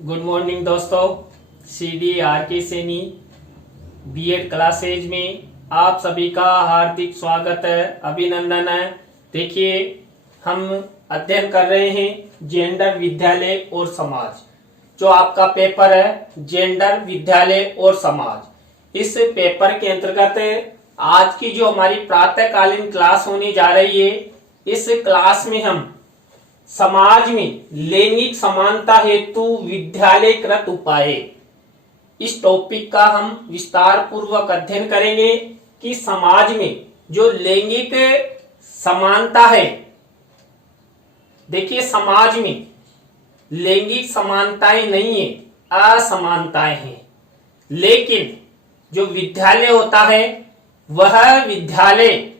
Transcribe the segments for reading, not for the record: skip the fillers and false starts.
Good morning दोस्तों। CDRK Saini BEd classes में आप सभी का हार्दिक स्वागत है, अभिनंदन है। देखिए, हम अध्ययन कर रहे हैं जेंडर, विद्यालय और समाज। जो आपका पेपर है जेंडर, विद्यालय और समाज, इस पेपर के अंतर्गत आज की जो हमारी प्रातःकालीन क्लास होने जा रही है, इस क्लास में हम समाज में लैंगिक समानता हेतु विद्यालयकृत उपाय, इस टॉपिक का हम विस्तार पूर्वक अध्ययन करेंगे कि समाज में जो लैंगिक समानता है। देखिए, समाज में लैंगिक समानताएं नहीं है, असमानताएं हैं। लेकिन जो विद्यालय होता है वह विद्यालय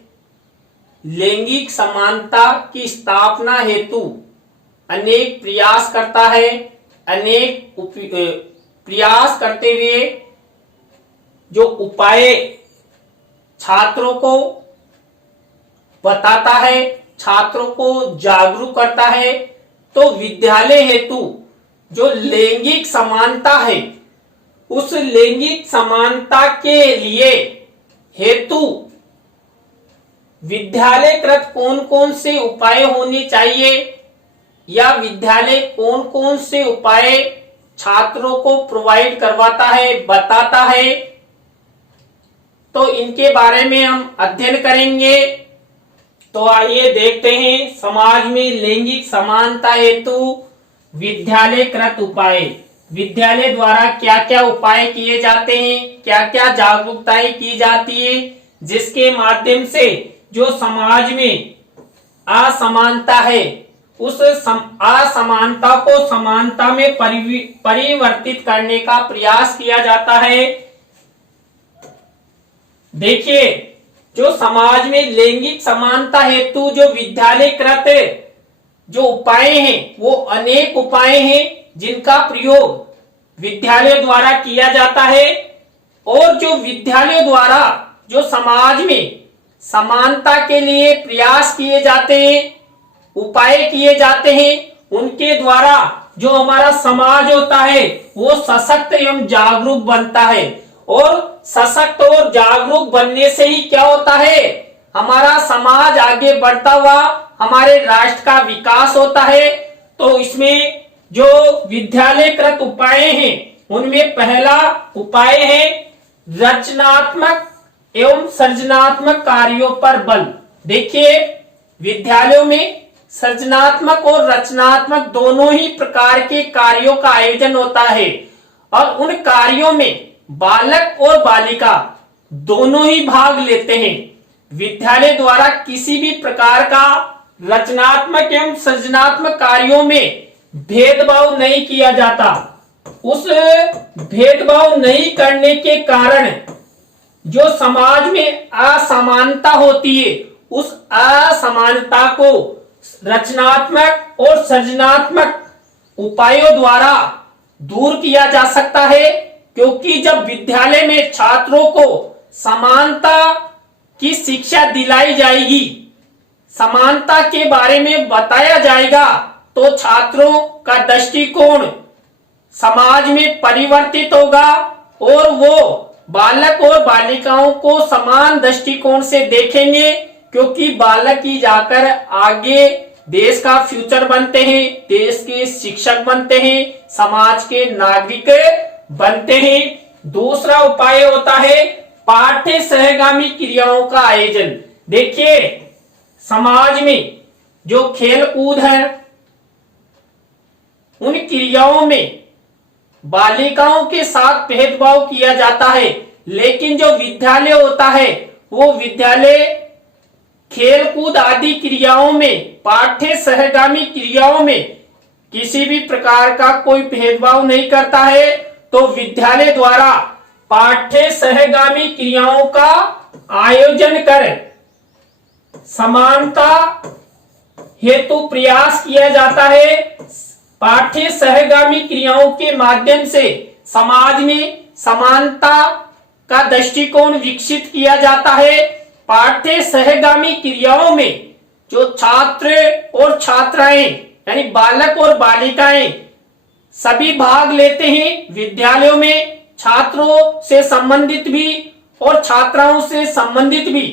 लैंगिक समानता की स्थापना हेतु अनेक प्रयास करता है। अनेक प्रयास करते हुए जो उपाय छात्रों को बताता है, छात्रों को जागरूक करता है। तो विद्यालय हेतु जो लैंगिक समानता है, उस लैंगिक समानता के लिए हेतु विद्यालयकृत कौन कौन से उपाय होने चाहिए, या विद्यालय कौन कौन से उपाय छात्रों को प्रोवाइड करवाता है, बताता है, तो इनके बारे में हम अध्ययन करेंगे। तो आइए देखते हैं समाज में लैंगिक समानता हेतु विद्यालयकृत उपाय। विद्यालय द्वारा क्या क्या उपाय किए जाते हैं, क्या क्या जागरूकताएं की जाती है, जिसके माध्यम से जो समाज में असमानता है, उस असमानता को समानता में परिवर्तित करने का प्रयास किया जाता है। देखिए, जो समाज में लैंगिक समानता हेतु जो विद्यालयकृत जो उपाय हैं, वो अनेक उपाय हैं जिनका प्रयोग विद्यालय द्वारा किया जाता है। और जो विद्यालय द्वारा जो समाज में समानता के लिए प्रयास किए जाते हैं, उपाय किए जाते हैं, उनके द्वारा जो हमारा समाज होता है वो सशक्त एवं जागरूक बनता है। और सशक्त और जागरूक बनने से ही क्या होता है, हमारा समाज आगे बढ़ता हुआ हमारे राष्ट्र का विकास होता है। तो इसमें जो विद्यालयकृत उपाय हैं, उनमें पहला उपाय है रचनात्मक एवं सृजनात्मक कार्यों पर बल। देखिए, विद्यालयों में सृजनात्मक और रचनात्मक दोनों ही प्रकार के कार्यों का आयोजन होता है, और उन कार्यों में बालक और बालिका दोनों ही भाग लेते हैं। विद्यालय द्वारा किसी भी प्रकार का रचनात्मक एवं सृजनात्मक कार्यों में भेदभाव नहीं किया जाता। उस भेदभाव नहीं करने के कारण जो समाज में असमानता होती है, उस असमानता को रचनात्मक और सृजनात्मक उपायों द्वारा दूर किया जा सकता है। क्योंकि जब विद्यालय में छात्रों को समानता की शिक्षा दिलाई जाएगी, समानता के बारे में बताया जाएगा, तो छात्रों का दृष्टिकोण समाज में परिवर्तित होगा और वो बालक और बालिकाओं को समान दृष्टिकोण से देखेंगे। क्योंकि बालक ही जाकर आगे देश का फ्यूचर बनते हैं, देश के शिक्षक बनते हैं, समाज के नागरिक बनते हैं। दूसरा उपाय होता है पाठ्य सहगामी क्रियाओं का आयोजन। देखिए, समाज में जो खेल कूद है, उन क्रियाओं में बालिकाओं के साथ भेदभाव किया जाता है। लेकिन जो विद्यालय होता है, वो विद्यालय खेलकूद आदि क्रियाओं में, पाठ्य सहगामी क्रियाओं में किसी भी प्रकार का कोई भेदभाव नहीं करता है। तो विद्यालय द्वारा पाठ्य सहगामी क्रियाओं का आयोजन कर समानता हेतु प्रयास किया जाता है। पाठ्य सहगामी क्रियाओं के माध्यम से समाज में समानता का दृष्टिकोण विकसित किया जाता है। पाठ्य सहगामी क्रियाओं में जो छात्र और छात्राएं यानी बालक और बालिकाएं सभी भाग लेते हैं। विद्यालयों में छात्रों से संबंधित भी और छात्राओं से संबंधित भी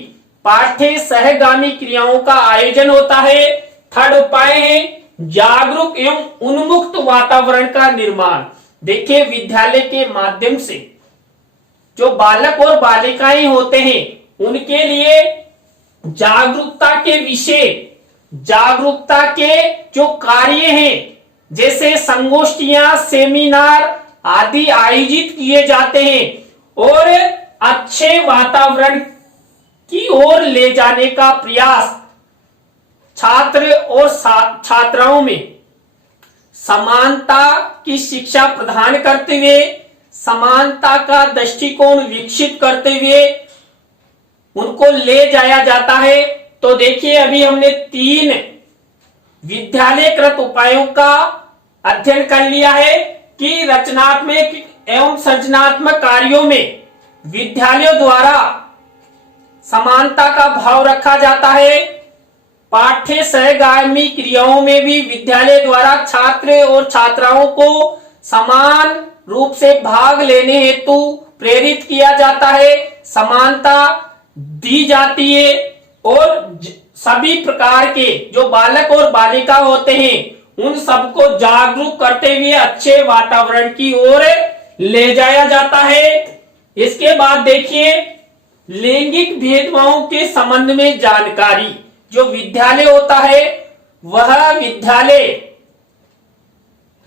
पाठ्य सहगामी क्रियाओं का आयोजन होता है। थर्ड उपाय है जागरूक एवं उन्मुक्त वातावरण का निर्माण। देखिए, विद्यालय के माध्यम से जो बालक और बालिकाएं होते हैं उनके लिए जागरूकता के विषय, जागरूकता के जो कार्य हैं जैसे संगोष्ठियां, सेमिनार आदि आयोजित किए जाते हैं और अच्छे वातावरण की ओर ले जाने का प्रयास छात्र और छात्राओं में समानता की शिक्षा प्रदान करते हुए, समानता का दृष्टिकोण विकसित करते हुए उनको ले जाया जाता है। तो देखिए, अभी हमने 3 विद्यालयकृत उपायों का अध्ययन कर लिया है कि रचनात्मक एवं सृजनात्मक कार्यों में विद्यालयों द्वारा समानता का भाव रखा जाता है। पाठ्य सहगामी क्रियाओं में भी विद्यालय द्वारा छात्र और छात्राओं को समान रूप से भाग लेने हेतु प्रेरित किया जाता है, समानता दी जाती है और सभी प्रकार के जो बालक और बालिका होते हैं उन सबको जागरूक करते हुए अच्छे वातावरण की ओर ले जाया जाता है। इसके बाद देखिए, लैंगिक भेदभावों के संबंध में जानकारी। जो विद्यालय होता है वह विद्यालय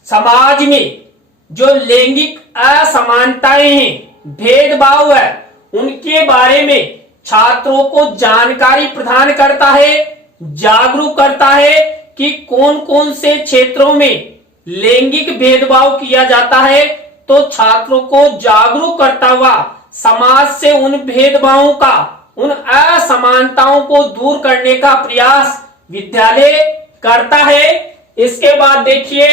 समाज में जो लैंगिक असमानताएं हैं, भेदभाव है, उनके बारे में छात्रों को जानकारी प्रदान करता है, जागरूक करता है कि कौन कौन से क्षेत्रों में लैंगिक भेदभाव किया जाता है। तो छात्रों को जागरूक करता हुआ समाज से उन भेदभावों का, उन असमानताओं को दूर करने का प्रयास विद्यालय करता है। इसके बाद देखिए,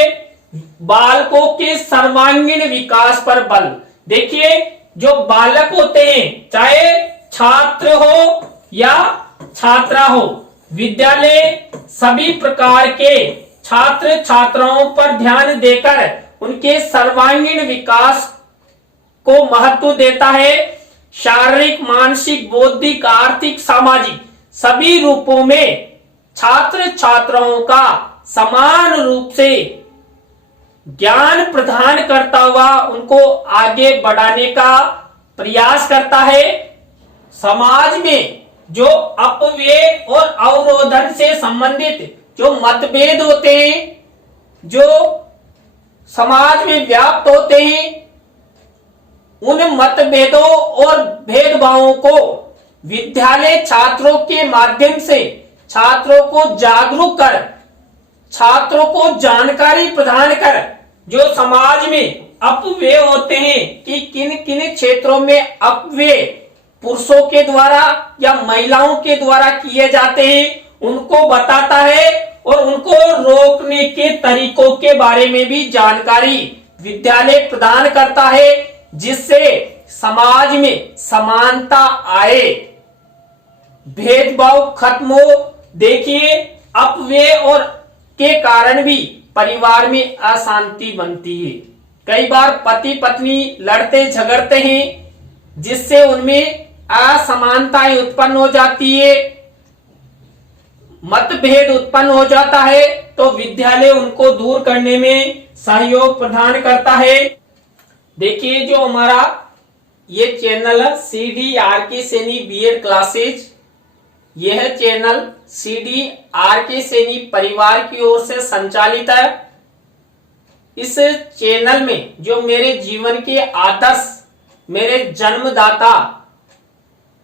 बालकों के सर्वांगीण विकास पर बल। देखिए, जो बालक होते हैं, चाहे छात्र हो या छात्रा हो, विद्यालय सभी प्रकार के छात्र छात्राओं पर ध्यान देकर उनके सर्वांगीण विकास को महत्व देता है। शारीरिक, मानसिक, बौद्धिक, आर्थिक, सामाजिक सभी रूपों में छात्र छात्राओं का समान रूप से ज्ञान प्रदान करता हुआ उनको आगे बढ़ाने का प्रयास करता है। समाज में जो अपव्यय और अवरोधन से संबंधित जो मतभेद होते हैं, जो समाज में व्याप्त होते हैं, उन मतभेदों और भेदभावों को विद्यालय छात्रों के माध्यम से छात्रों को जागरूक कर, छात्रों को जानकारी प्रदान कर, जो समाज में अपव्यय होते हैं कि किन किन क्षेत्रों में अपव्यय पुरुषों के द्वारा या महिलाओं के द्वारा किए जाते हैं, उनको बताता है और उनको रोकने के तरीकों के बारे में भी जानकारी विद्यालय प्रदान करता है, जिससे समाज में समानता आए, भेदभाव खत्म हो। देखिए, अपव्यय और के कारण भी परिवार में अशांति बनती है। कई बार पति पत्नी लड़ते झगड़ते हैं, जिससे उनमें असमानताएं उत्पन्न हो जाती है, मतभेद उत्पन्न हो जाता है। तो विद्यालय उनको दूर करने में सहयोग प्रदान करता है। देखिए, जो हमारा ये चैनल है CD RK Saini BEd classes, यह चैनल CD RK सैनी परिवार की ओर से संचालित है। इस चैनल में जो मेरे जीवन के आदर्श, मेरे जन्मदाता,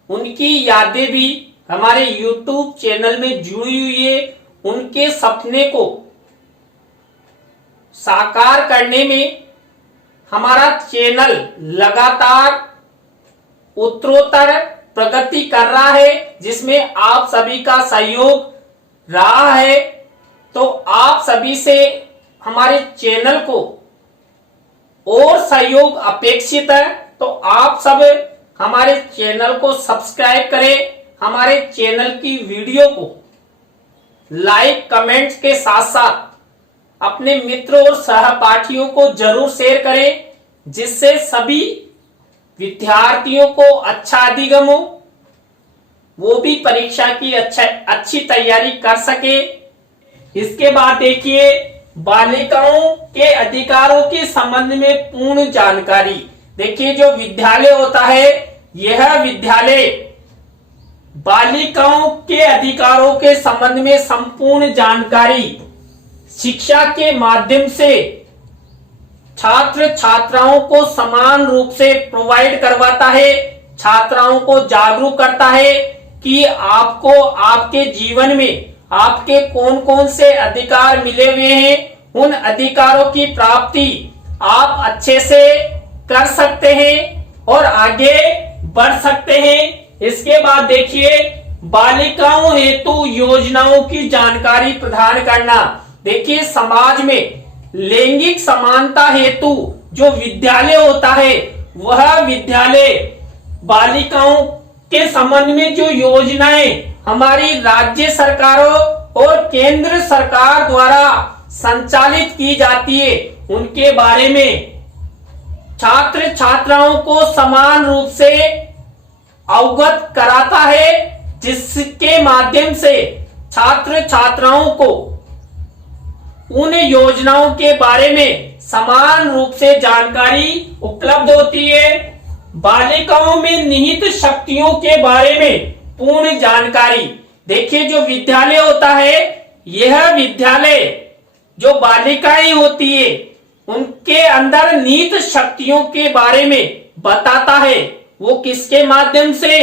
उनकी यादें भी हमारे YouTube चैनल में जुड़ी हुई है। उनके सपने को साकार करने में हमारा चैनल लगातार उत्तरोत्तर प्रगति कर रहा है, जिसमें आप सभी का सहयोग रहा है। तो आप सभी से हमारे चैनल को और सहयोग अपेक्षित है। तो आप सब हमारे चैनल को सब्सक्राइब करें, हमारे चैनल की वीडियो को लाइक कमेंट्स के साथ साथ अपने मित्र और सहपाठियों को जरूर शेयर करें, जिससे सभी विद्यार्थियों को अच्छा अधिगम हो, वो भी परीक्षा की अच्छी तैयारी कर सके। इसके बाद देखिए, बालिकाओं के अधिकारों के संबंध में पूर्ण जानकारी। देखिए, जो विद्यालय होता है, यह विद्यालय बालिकाओं के अधिकारों के संबंध में संपूर्ण जानकारी शिक्षा के माध्यम से छात्र छात्राओं को समान रूप से प्रोवाइड करवाता है, छात्राओं को जागरूक करता है कि आपको आपके जीवन में आपके कौन कौन से अधिकार मिले हुए हैं, उन अधिकारों की प्राप्ति आप अच्छे से कर सकते हैं और आगे बढ़ सकते हैं। इसके बाद देखिए, बालिकाओं हेतु योजनाओं की जानकारी प्रदान करना। देखिए, समाज में लैंगिक समानता हेतु जो विद्यालय होता है, वह विद्यालय बालिकाओं के संबंध में जो योजनाएं हमारी राज्य सरकारों और केंद्र सरकार द्वारा संचालित की जाती है, उनके बारे में छात्र छात्राओं को समान रूप से अवगत कराता है, जिसके माध्यम से छात्र छात्राओं को उन योजनाओं के बारे में समान रूप से जानकारी उपलब्ध होती है। बालिकाओं में निहित शक्तियों के बारे में पूर्ण जानकारी। देखिए, जो विद्यालय होता है, यह विद्यालय जो बालिकाएं होती है, उनके अंदर निहित शक्तियों के बारे में बताता है। वो किसके माध्यम से?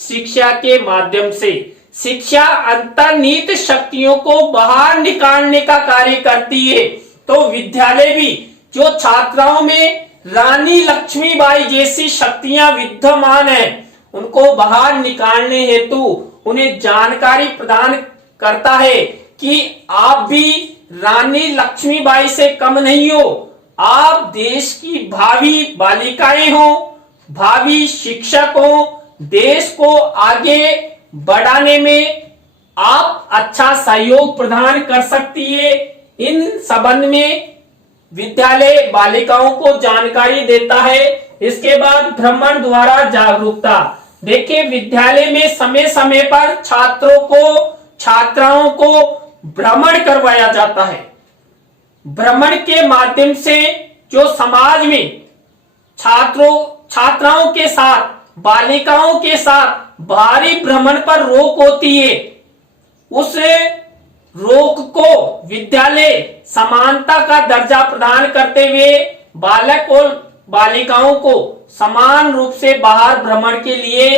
शिक्षा के माध्यम से। शिक्षा अंतर्निहित शक्तियों को बाहर निकालने का कार्य करती है। तो विद्यालय भी जो छात्राओं में रानी लक्ष्मीबाई जैसी शक्तियां विद्यमान है, उनको बाहर निकालने हेतु उन्हें जानकारी प्रदान करता है कि आप भी रानी लक्ष्मीबाई से कम नहीं हो, आप देश की भावी बालिकाएं हो, भावी शिक्षक हो, देश को आगे बढ़ाने में आप अच्छा सहयोग प्रदान कर सकती है। इन संबंध में विद्यालय बालिकाओं को जानकारी देता है। इसके बाद भ्रमण द्वारा जागरूकता। देखिए, विद्यालय में समय समय पर छात्राओं को भ्रमण करवाया जाता है। भ्रमण के माध्यम से जो समाज में छात्राओं के साथ, बालिकाओं के साथ भारी भ्रमण पर रोक होती है, उस रोक को विद्यालय समानता का दर्जा प्रदान करते हुए बालक और बालिकाओं को समान रूप से बाहर भ्रमण के लिए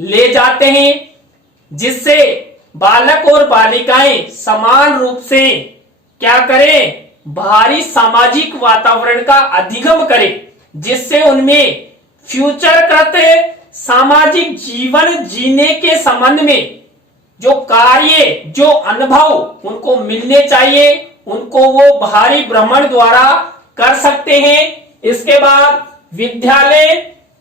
ले जाते हैं, जिससे बालक और बालिकाएं समान रूप से क्या करें? बाहरी सामाजिक वातावरण का अधिगम करें, जिससे उनमें फ्यूचरकृत सामाजिक जीवन जीने के संबंध में जो कार्य, जो अनुभव उनको मिलने चाहिए, उनको वो बाहरी भ्रमण द्वारा कर सकते हैं। इसके बाद विद्यालय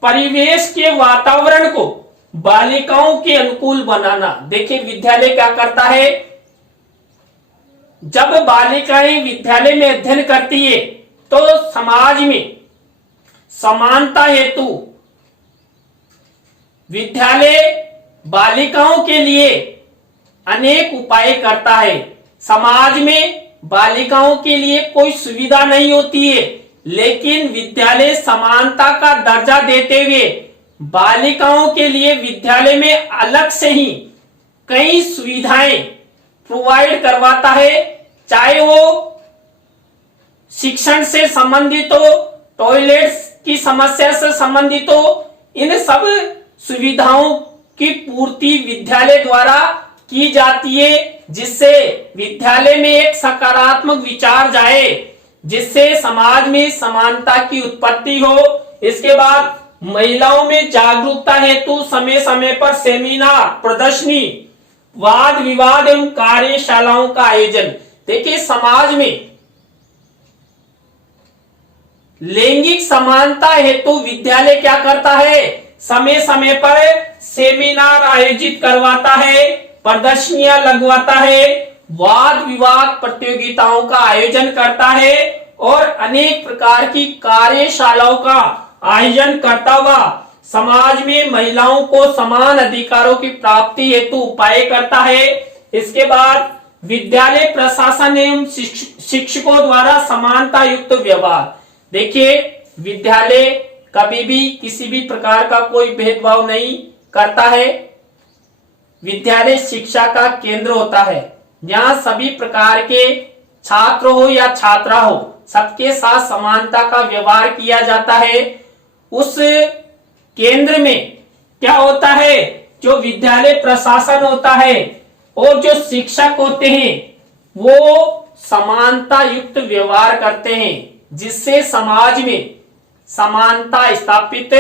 परिवेश के वातावरण को बालिकाओं के अनुकूल बनाना। देखिए, विद्यालय क्या करता है, जब बालिकाएं विद्यालय में अध्ययन करती है तो समाज में समानता हेतु विद्यालय बालिकाओं के लिए अनेक उपाय करता है। समाज में बालिकाओं के लिए कोई सुविधा नहीं होती है, लेकिन विद्यालय समानता का दर्जा देते हुए बालिकाओं के लिए विद्यालय में अलग से ही कई सुविधाएं प्रोवाइड करवाता है, चाहे वो शिक्षण से संबंधित हो, टॉयलेट्स की समस्या से संबंधित हो। इन सब सुविधाओं की पूर्ति विद्यालय द्वारा की जाती है, जिससे विद्यालय में एक सकारात्मक विचार जाए, जिससे समाज में समानता की उत्पत्ति हो। इसके बाद महिलाओं में जागरूकता हेतु समय समय पर सेमिनार, प्रदर्शनी, वाद विवाद एवं कार्यशालाओं का आयोजन। देखिए, समाज में लैंगिक समानता हेतु विद्यालय क्या करता है? समय समय पर सेमिनार आयोजित करवाता है, प्रदर्शनियां लगवाता है वाद विवाद प्रतियोगिताओं का आयोजन करता है और अनेक प्रकार की कार्यशालाओं का आयोजन करता हुआ समाज में महिलाओं को समान अधिकारों की प्राप्ति हेतु उपाय करता है। इसके बाद विद्यालय प्रशासन एवं शिक्षकों द्वारा समानता युक्त व्यवहार। देखिए, विद्यालय कभी भी किसी भी प्रकार का कोई भेदभाव नहीं करता है। विद्यालय शिक्षा का केंद्र होता है, जहां सभी प्रकार के छात्र हो या छात्रा हो, सबके साथ समानता का व्यवहार किया जाता है। उस केंद्र में क्या होता है, जो विद्यालय प्रशासन होता है और जो शिक्षक होते हैं वो समानता युक्त व्यवहार करते हैं, जिससे समाज में समानता स्थापित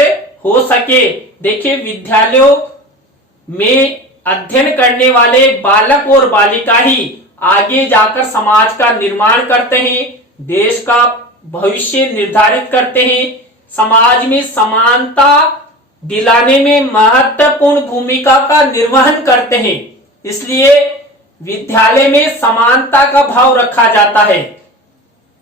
हो सके। देखिए, विद्यालयों में अध्ययन करने वाले बालक और बालिका ही आगे जाकर समाज का निर्माण करते हैं, देश का भविष्य निर्धारित करते हैं, समाज में समानता दिलाने में महत्वपूर्ण भूमिका का निर्वहन करते हैं। इसलिए विद्यालय में समानता का भाव रखा जाता है।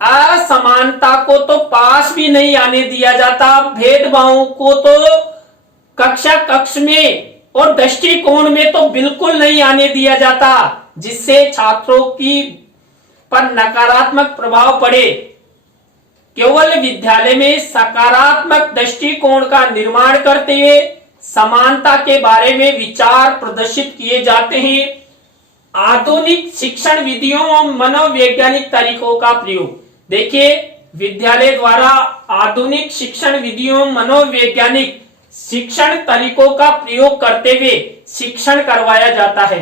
असमानता को तो पास भी नहीं आने दिया जाता, भेदभावों को तो कक्षा कक्ष में और दृष्टिकोण में तो बिल्कुल नहीं आने दिया जाता, जिससे छात्रों की पर नकारात्मक प्रभाव पड़े। केवल विद्यालय में सकारात्मक दृष्टिकोण का निर्माण करते हुए समानता के बारे में विचार प्रदर्शित किए जाते हैं। आधुनिक शिक्षण विधियों और मनोवैज्ञानिक तरीकों का प्रयोग। देखिए, विद्यालय द्वारा आधुनिक शिक्षण विधियों, मनोवैज्ञानिक शिक्षण तरीकों का प्रयोग करते हुए शिक्षण करवाया जाता है।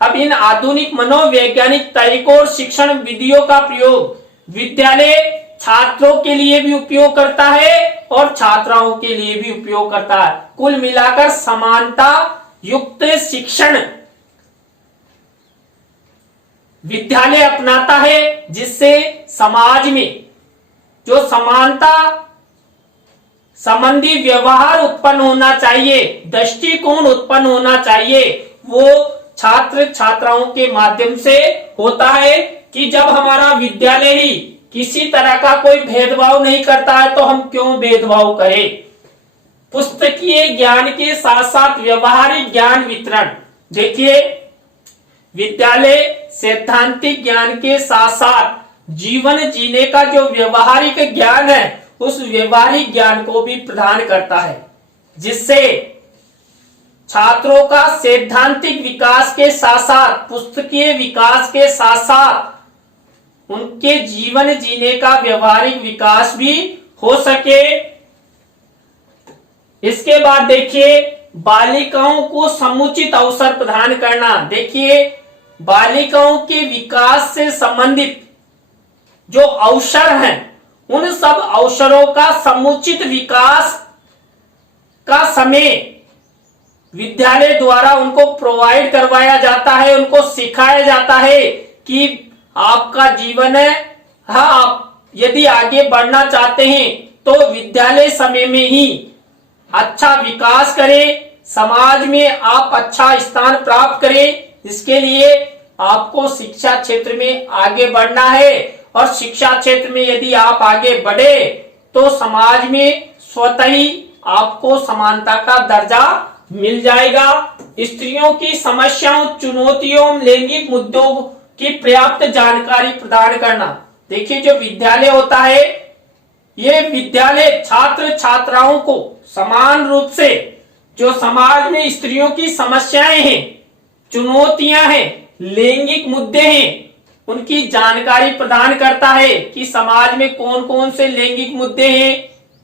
अब इन आधुनिक मनोवैज्ञानिक तरीकों और शिक्षण विधियों का प्रयोग विद्यालय छात्रों के लिए भी उपयोग करता है और छात्राओं के लिए भी उपयोग करता है। कुल मिलाकर समानता युक्त शिक्षण विद्यालय अपनाता है, जिससे समाज में जो समानता संबंधी व्यवहार उत्पन्न होना चाहिए, दृष्टिकोण उत्पन्न होना चाहिए, वो छात्र छात्राओं के माध्यम से होता है। कि जब हमारा विद्यालय ही किसी तरह का कोई भेदभाव नहीं करता है तो हम क्यों भेदभाव करें। पुस्तकीय ज्ञान के साथ साथ व्यवहारिक ज्ञान वितरण। देखिए, विद्यालय सैद्धांतिक ज्ञान के साथ साथ जीवन जीने का जो व्यवहारिक ज्ञान है, उस व्यवहारिक ज्ञान को भी प्रदान करता है, जिससे छात्रों का सैद्धांतिक विकास के साथ साथ पुस्तकीय विकास के साथ साथ उनके जीवन जीने का व्यवहारिक विकास भी हो सके। इसके बाद देखिए, बालिकाओं को समुचित अवसर प्रदान करना। देखिए, बालिकाओं के विकास से संबंधित जो अवसर हैं, उन सब अवसरों का समुचित विकास का समय विद्यालय द्वारा उनको प्रोवाइड करवाया जाता है, उनको सिखाया जाता है कि आपका जीवन है, हाँ, आप यदि आगे बढ़ना चाहते हैं तो विद्यालय समय में ही अच्छा विकास करें, समाज में आप अच्छा स्थान प्राप्त करें। इसके लिए आपको शिक्षा क्षेत्र में आगे बढ़ना है और शिक्षा क्षेत्र में यदि आप आगे बढ़े तो समाज में स्वतः ही आपको समानता का दर्जा मिल जाएगा। स्त्रियों की समस्याओं, चुनौतियों, लैंगिक मुद्दों की पर्याप्त जानकारी प्रदान करना। देखिए, जो विद्यालय होता है, ये विद्यालय छात्र छात्राओं को समान रूप से जो समाज में स्त्रियों की समस्याएं हैं, चुनौतियां हैं, लैंगिक मुद्दे हैं, उनकी जानकारी प्रदान करता है कि समाज में कौन कौन से लैंगिक मुद्दे हैं,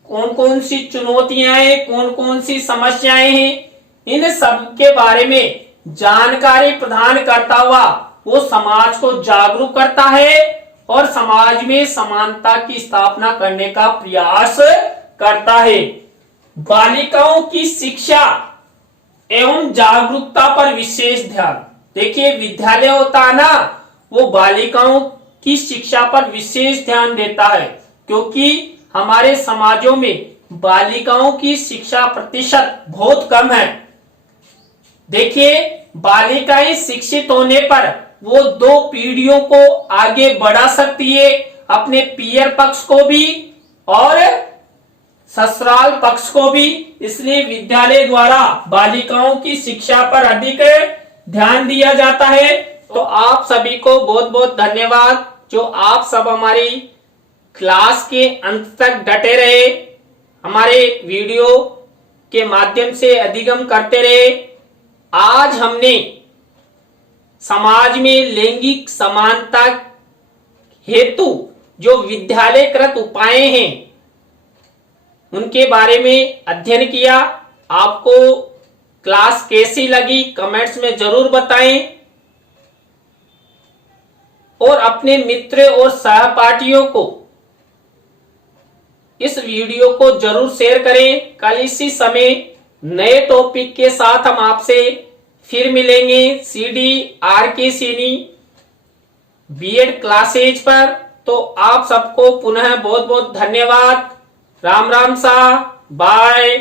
कौन कौन सी चुनौतियां हैं, कौन कौन सी समस्याएं हैं। इन सब के बारे में जानकारी प्रदान करता हुआ वो समाज को जागरूक करता है और समाज में समानता की स्थापना करने का प्रयास करता है। बालिकाओं की शिक्षा एवं जागरूकता पर विशेष ध्यान। देखिए, विद्यालय होता है ना, वो बालिकाओं की शिक्षा पर विशेष ध्यान देता है, क्योंकि हमारे समाजों में बालिकाओं की शिक्षा प्रतिशत बहुत कम है। देखिए, बालिकाएं शिक्षित होने पर वो 2 पीढ़ियों को आगे बढ़ा सकती है, अपने पियर पक्ष को भी और ससुराल पक्ष को भी। इसलिए विद्यालय द्वारा बालिकाओं की शिक्षा पर अधिक ध्यान दिया जाता है। तो आप सभी को बहुत बहुत धन्यवाद, जो आप सब हमारी क्लास के अंत तक डटे रहे, हमारे वीडियो के माध्यम से अधिगम करते रहे। आज हमने समाज में लैंगिक समानता हेतु जो विद्यालयकृत उपाय हैं उनके बारे में अध्ययन किया। आपको क्लास कैसी लगी कमेंट्स में जरूर बताएं और अपने मित्र और सहपाठियों को इस वीडियो को जरूर शेयर करें। कल इसी समय नए टॉपिक के साथ हम आपसे फिर मिलेंगे CDRK सैनी बीएड क्लासेज पर। तो आप सबको पुनः बहुत बहुत धन्यवाद। राम राम सा, बाय।